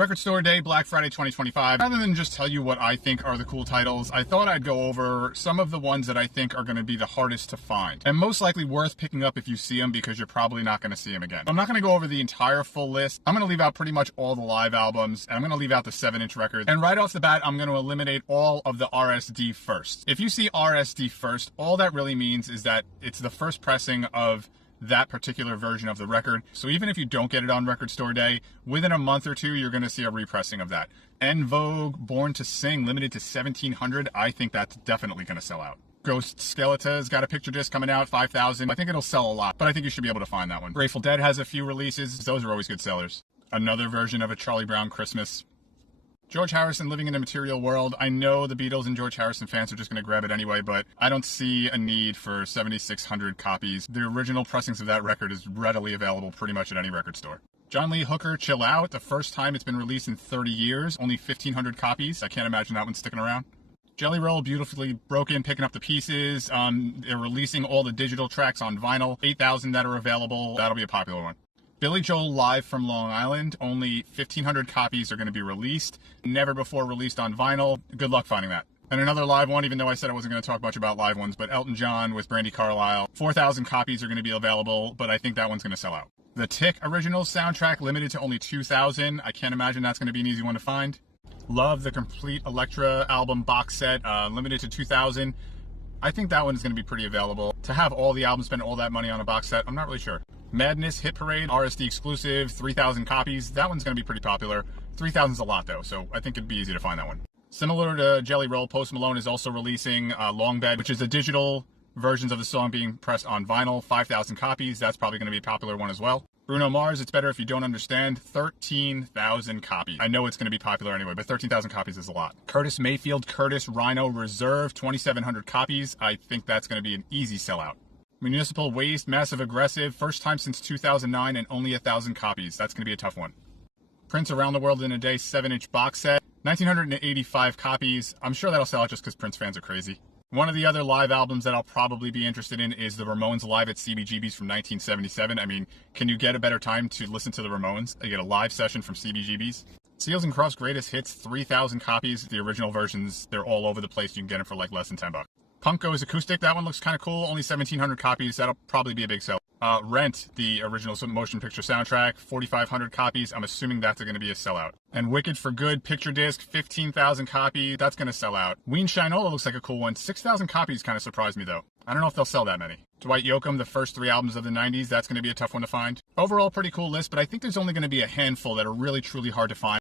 Record Store Day, Black Friday 2025. Rather than just tell you what I think are the cool titles, I thought I'd go over some of the ones that I think are going to be the hardest to find and most likely worth picking up if you see them, because you're probably not going to see them again. I'm not going to go over the entire full list. I'm going to leave out pretty much all the live albums, and I'm going to leave out the 7-inch records. And right off the bat, I'm going to eliminate all of the RSD first. If you see RSD first, all that really means is that it's the first pressing of that particular version of the record. So even if you don't get it on Record Store Day, within a month or two, you're going to see a repressing of that. En Vogue, Born to Sing, limited to 1,700. I think that's definitely going to sell out. Ghost Skeleta's got a picture disc coming out, 5,000. I think it'll sell a lot, but I think you should be able to find that one. Grateful Dead has a few releases. Those are always good sellers. Another version of a Charlie Brown Christmas. George Harrison, Living in a Material World. I know the Beatles and George Harrison fans are just going to grab it anyway, but I don't see a need for 7,600 copies. The original pressings of that record is readily available pretty much at any record store. John Lee Hooker, Chill Out. The first time it's been released in 30 years. Only 1,500 copies. I can't imagine that one sticking around. Jelly Roll, Beautifully Broken, picking up the pieces. They're releasing all the digital tracks on vinyl. 8,000 that are available. That'll be a popular one. Billy Joel, Live from Long Island. Only 1,500 copies are going to be released. Never before released on vinyl. Good luck finding that. And another live one, even though I said I wasn't going to talk much about live ones, but Elton John with Brandi Carlile. 4,000 copies are going to be available, but I think that one's going to sell out. The Tick original soundtrack, limited to only 2,000. I can't imagine that's going to be an easy one to find. Love, the complete Elektra album box set, limited to 2,000. I think that one is going to be pretty available. To have all the albums spend all that money on a box set, I'm not really sure. Madness Hit Parade, RSD exclusive, 3,000 copies. That one's going to be pretty popular. 3,000 is a lot though, so I think it'd be easy to find that one. Similar to Jelly Roll, Post Malone is also releasing Long Bed, which is the digital versions of the song being pressed on vinyl, 5,000 copies. That's probably going to be a popular one as well. Bruno Mars, It's Better If You Don't Understand, 13,000 copies. I know it's going to be popular anyway, but 13,000 copies is a lot. Curtis Mayfield, Curtis Rhino Reserve, 2,700 copies. I think that's going to be an easy sellout. Municipal Waste, Massive Aggressive, first time since 2009 and only 1,000 copies. That's going to be a tough one. Prince Around the World in a Day 7-inch box set, 1,985 copies. I'm sure that'll sell out just because Prince fans are crazy. One of the other live albums that I'll probably be interested in is the Ramones live at CBGB's from 1977. I mean, can you get a better time to listen to the Ramones? You get a live session from CBGB's. Seals and Crofts Greatest Hits, 3,000 copies. The original versions, they're all over the place. You can get them for like less than $10. Punk Goes Acoustic, that one looks kind of cool. Only 1,700 copies. That'll probably be a big sell. Rent, the original motion picture soundtrack, 4,500 copies. I'm assuming that's going to be a sellout. And Wicked for Good picture disc, 15,000 copies. That's going to sell out. Ween Shinola looks like a cool one. 6,000 copies kind of surprised me though. I don't know if they'll sell that many. Dwight Yoakam, the first 3 albums of the 90s. That's going to be a tough one to find. Overall, pretty cool list, but I think there's only going to be a handful that are really truly hard to find.